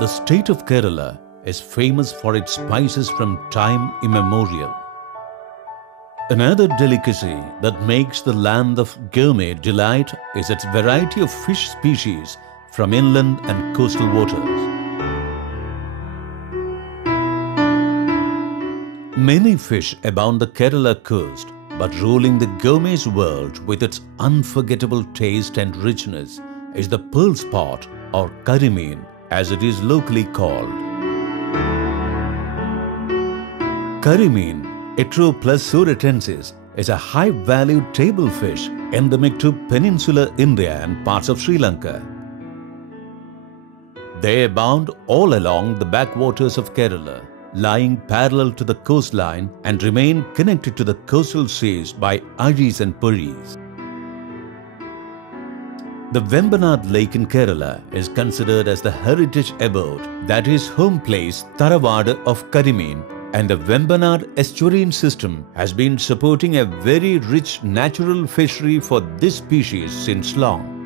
The state of Kerala is famous for its spices from time immemorial. Another delicacy that makes the land of gourmet delight is its variety of fish species from inland and coastal waters. Many fish abound the Kerala coast, but ruling the gourmet's world with its unforgettable taste and richness is the pearlspot or Karimeen, as it is locally called. Karimeen, Etropleurodontensis, is a high-valued table fish endemic to peninsular India and parts of Sri Lanka. They abound all along the backwaters of Kerala, lying parallel to the coastline and remain connected to the coastal seas by Aris and Puris. The Vembanad Lake in Kerala is considered as the heritage abode, that is home place Tharavadu of Karimeen, and the Vembanad estuarine system has been supporting a very rich natural fishery for this species since long.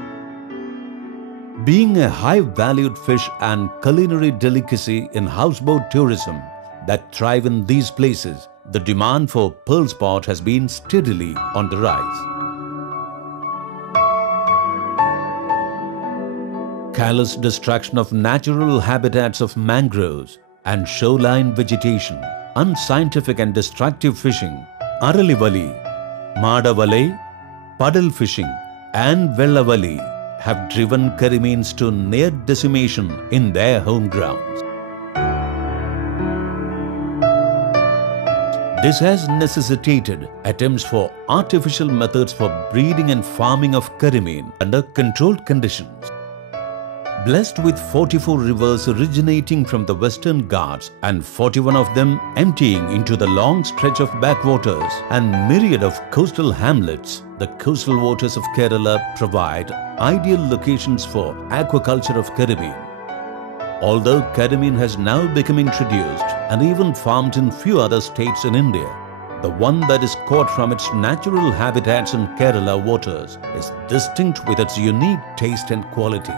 Being a high-valued fish and culinary delicacy in houseboat tourism that thrive in these places, the demand for pearlspot has been steadily on the rise. Careless destruction of natural habitats of mangroves and shoreline vegetation, unscientific and destructive fishing, Aralivali, Madavale, puddle fishing and Vellavali have driven Karimeens to near decimation in their home grounds. This has necessitated attempts for artificial methods for breeding and farming of Karimeen under controlled conditions. Blessed with 44 rivers originating from the Western Ghats and 41 of them emptying into the long stretch of backwaters and myriad of coastal hamlets, the coastal waters of Kerala provide ideal locations for aquaculture of Karimeen. Although Karimeen has now become introduced and even farmed in few other states in India, the one that is caught from its natural habitats in Kerala waters is distinct with its unique taste and quality.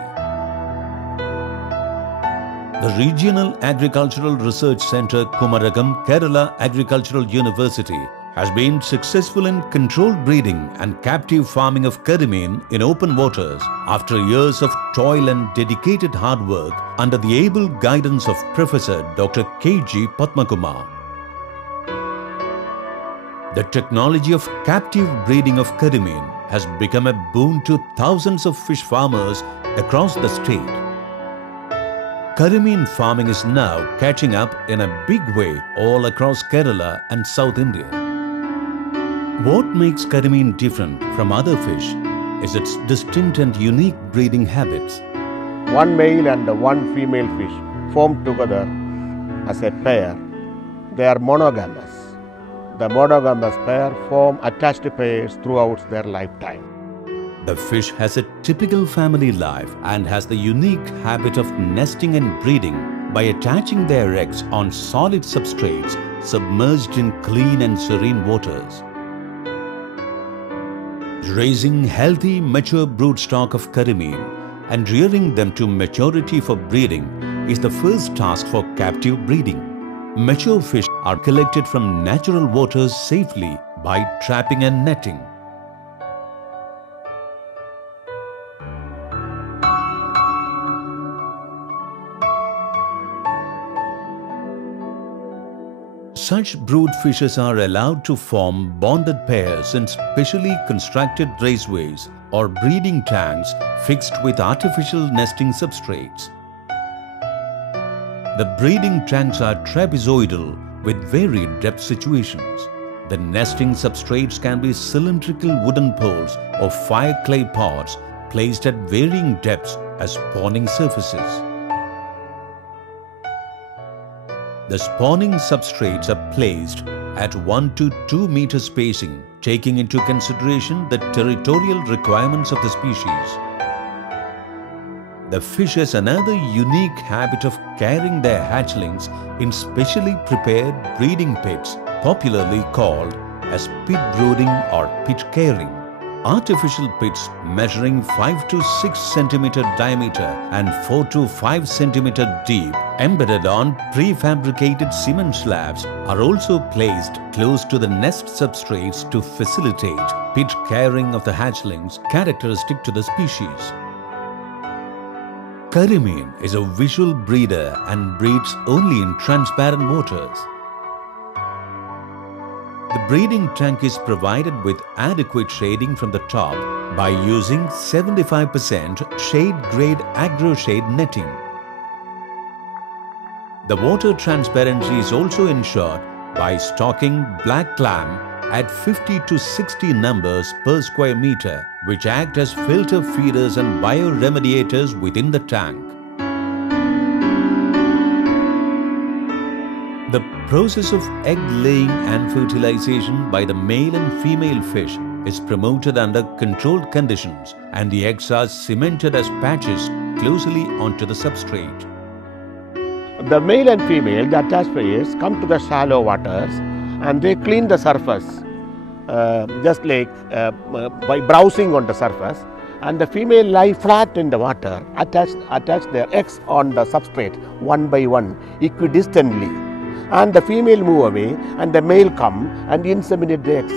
The Regional Agricultural Research Centre Kumaragam Kerala Agricultural University has been successful in controlled breeding and captive farming of Karimeen in open waters after years of toil and dedicated hard work under the able guidance of Professor Dr.K.G. Padmakumar. The technology of captive breeding of Karimeen has become a boon to thousands of fish farmers across the state. Karimeen farming is now catching up in a big way all across Kerala and South India. What makes Karimeen different from other fish is its distinct and unique breeding habits. One male and one female fish form together as a pair. They are monogamous. The monogamous pair form attached pairs throughout their lifetime. The fish has a typical family life and has the unique habit of nesting and breeding by attaching their eggs on solid substrates submerged in clean and serene waters. Raising healthy, mature brood stock of Karimeen and rearing them to maturity for breeding is the first task for captive breeding. Mature fish are collected from natural waters safely by trapping and netting. Such brood fishes are allowed to form bonded pairs in specially constructed raceways or breeding tanks fixed with artificial nesting substrates. The breeding tanks are trapezoidal with varied depth situations. The nesting substrates can be cylindrical wooden poles or fire clay pots placed at varying depths as spawning surfaces. The spawning substrates are placed at 1 to 2 meter spacing, taking into consideration the territorial requirements of the species. The fish has another unique habit of carrying their hatchlings in specially prepared breeding pits, popularly called as pit brooding or pit caring. Artificial pits measuring 5 to 6 centimeter diameter and 4 to 5 centimeter deep, embedded on prefabricated cement slabs, are also placed close to the nest substrates to facilitate pit caring of the hatchlings characteristic to the species. Karimeen is a visual breeder and breeds only in transparent waters. The breeding tank is provided with adequate shading from the top by using 75% shade-grade agro-shade netting. The water transparency is also ensured by stocking black clam at 50 to 60 numbers per square meter, which act as filter feeders and bioremediators within the tank. The process of egg laying and fertilization by the male and female fish is promoted under controlled conditions, and the eggs are cemented as patches closely onto the substrate. The male and female, the attached pairs, come to the shallow waters and they clean the surface just like by browsing on the surface, and the female lie flat in the water, attach their eggs on the substrate one by one equidistantly, and the female move away and the male come and inseminate the eggs,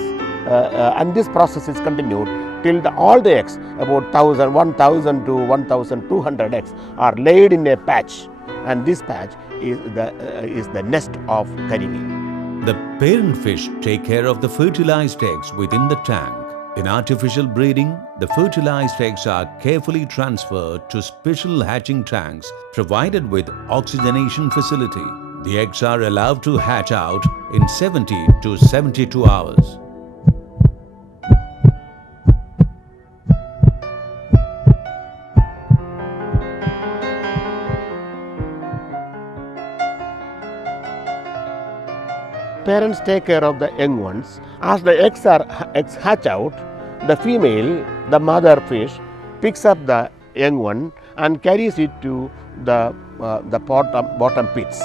and this process is continued till all the eggs, about 1000 to 1200 eggs, are laid in a patch, and this patch is the nest of Karimeen. The parent fish take care of the fertilized eggs within the tank. In artificial breeding, the fertilized eggs are carefully transferred to special hatching tanks provided with oxygenation facility. The eggs are allowed to hatch out in 70 to 72 hours. Parents take care of the young ones. As the eggs hatch out, the female, the mother fish, picks up the young one and carries it to the bottom pits.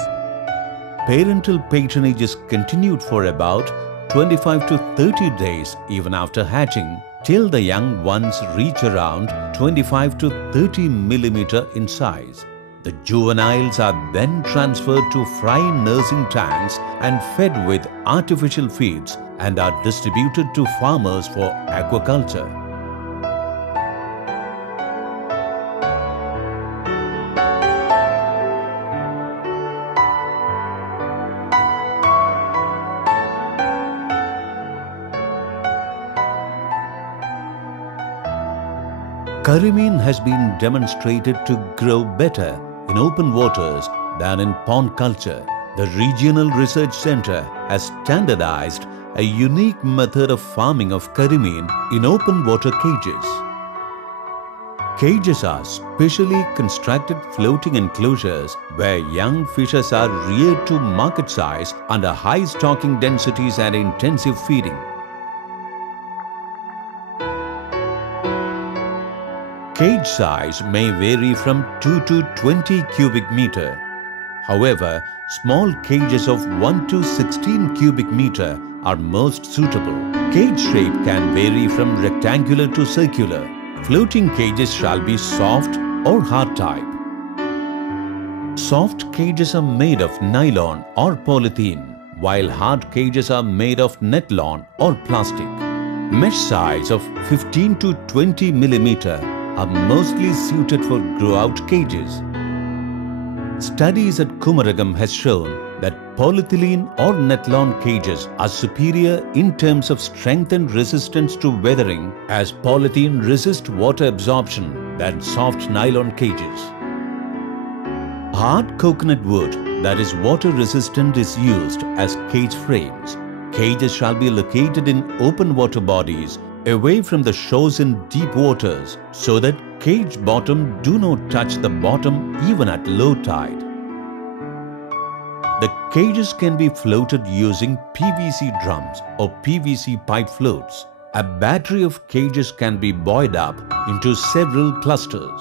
Parental patronage is continued for about 25 to 30 days even after hatching, till the young ones reach around 25 to 30 millimeter in size. The juveniles are then transferred to fry nursing tanks and fed with artificial feeds and are distributed to farmers for aquaculture. Karimeen has been demonstrated to grow better in open waters than in pond culture. The Regional Research Center has standardized a unique method of farming of Karimeen in open water cages. Cages are specially constructed floating enclosures where young fishes are reared to market size under high stocking densities and intensive feeding. Cage size may vary from 2 to 20 cubic meter. However, small cages of 1 to 16 cubic meter are most suitable. Cage shape can vary from rectangular to circular. Floating cages shall be soft or hard type. Soft cages are made of nylon or polythene, while hard cages are made of netlon or plastic. Mesh size of 15 to 20 millimeter are mostly suited for grow-out cages. Studies at Kumaragam has shown that polyethylene or netlon cages are superior in terms of strength and resistance to weathering, as polythene resists water absorption than soft nylon cages. Hard coconut wood that is water resistant is used as cage frames. Cages shall be located in open water bodies away from the shores in deep waters so that cage bottom do not touch the bottom even at low tide. The cages can be floated using PVC drums or PVC pipe floats. A battery of cages can be buoyed up into several clusters.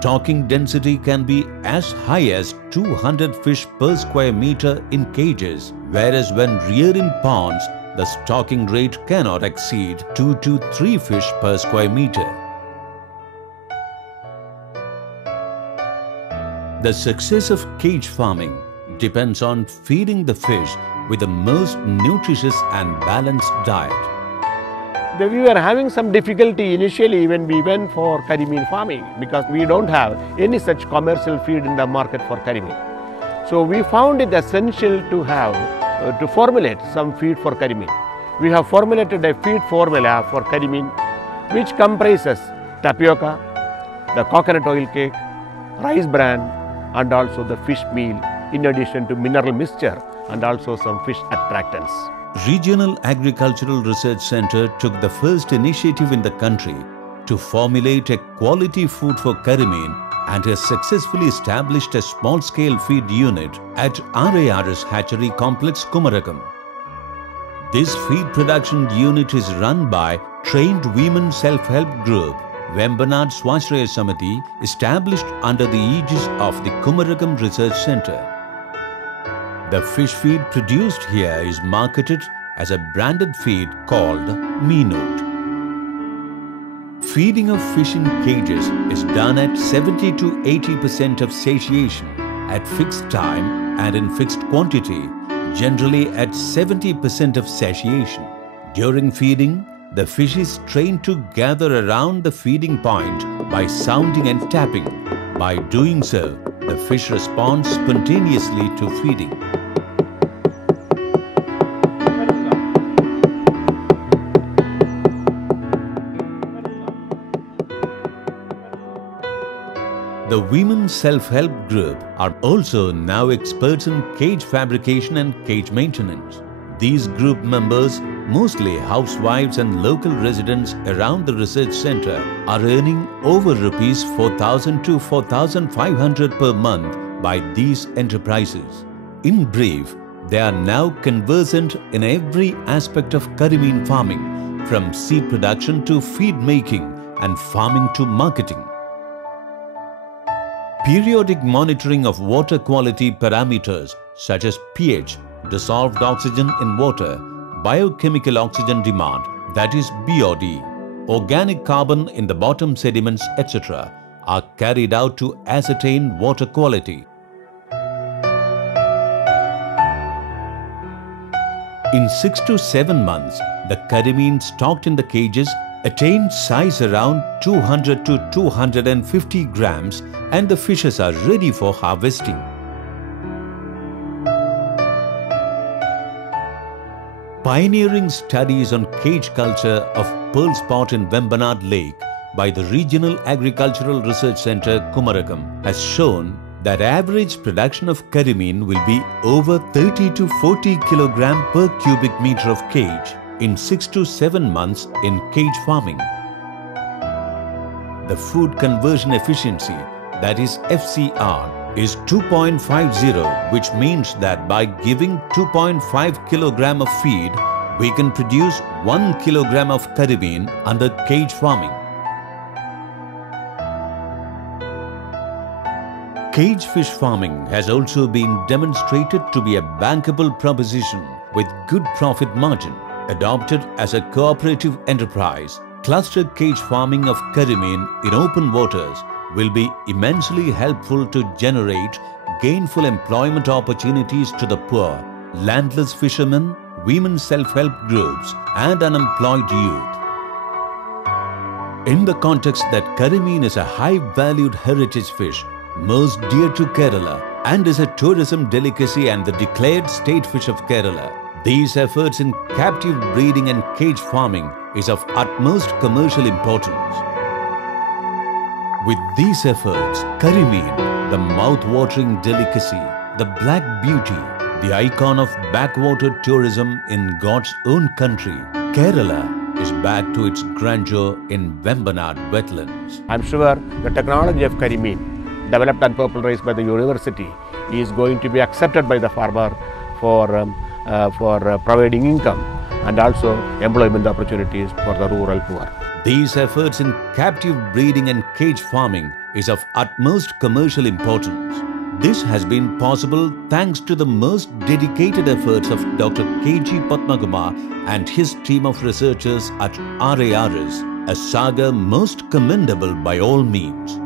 Stocking density can be as high as 200 fish per square meter in cages, whereas when reared in ponds, the stocking rate cannot exceed 2 to 3 fish per square meter. The success of cage farming depends on feeding the fish with the most nutritious and balanced diet. We were having some difficulty initially when we went for Karimeen farming, because we don't have any such commercial feed in the market for Karimeen. So we found it essential to have to formulate some feed for Karimeen. We have formulated a feed formula for Karimeen which comprises tapioca, the coconut oil cake, rice bran and also the fish meal, in addition to mineral mixture and also some fish attractants. Regional Agricultural Research Center took the first initiative in the country to formulate a quality food for Karimeen and has successfully established a small-scale feed unit at RARS Hatchery Complex, Kumaragam. This feed production unit is run by trained women self-help group Vembanad Swashraya Samiti, established under the aegis of the Kumaragam Research Center. The fish feed produced here is marketed as a branded feed called Meenot. Feeding of fish in cages is done at 70 to 80% of satiation at fixed time and in fixed quantity, generally at 70% of satiation. During feeding, the fish is trained to gather around the feeding point by sounding and tapping. By doing so, the fish responds spontaneously to feeding. The women self-help group are also now experts in cage fabrication and cage maintenance. These group members, mostly housewives and local residents around the research center, are earning over Rs 4,000 to 4,500 per month by these enterprises. In brief, they are now conversant in every aspect of Karimeen farming, from seed production to feed making and farming to marketing. Periodic monitoring of water quality parameters such as pH, dissolved oxygen in water, biochemical oxygen demand, that is BOD, organic carbon in the bottom sediments, etc., are carried out to ascertain water quality. In 6 to 7 months, the Karimeen stocked in the cages attained size around 200 to 250 grams and the fishes are ready for harvesting. Pioneering studies on cage culture of pearlspot in Vembanad Lake by the Regional Agricultural Research Center, Kumaragam, has shown that average production of Karimeen will be over 30 to 40 kg per cubic meter of cage. in 6 to 7 months in cage farming. The food conversion efficiency, that is FCR, is 2.50, which means that by giving 2.5 kg of feed, we can produce 1 kg of Karimeen under cage farming. Cage fish farming has also been demonstrated to be a bankable proposition with good profit margin. Adopted as a cooperative enterprise, cluster cage farming of Karimeen in open waters will be immensely helpful to generate gainful employment opportunities to the poor, landless fishermen, women self-help groups and unemployed youth. In the context that Karimeen is a high-valued heritage fish, most dear to Kerala, and is a tourism delicacy and the declared state fish of Kerala, these efforts in captive breeding and cage farming is of utmost commercial importance. With these efforts, Karimeen, the mouth-watering delicacy, the black beauty, the icon of backwater tourism in God's own country, Kerala is back to its grandeur in Vembanad wetlands. I am sure the technology of Karimeen, developed and popularized by the university, is going to be accepted by the farmer for providing income and also employment opportunities for the rural poor. These efforts in captive breeding and cage farming is of utmost commercial importance. This has been possible thanks to the most dedicated efforts of Dr.K.G. Padmakumar and his team of researchers at RARS, a saga most commendable by all means.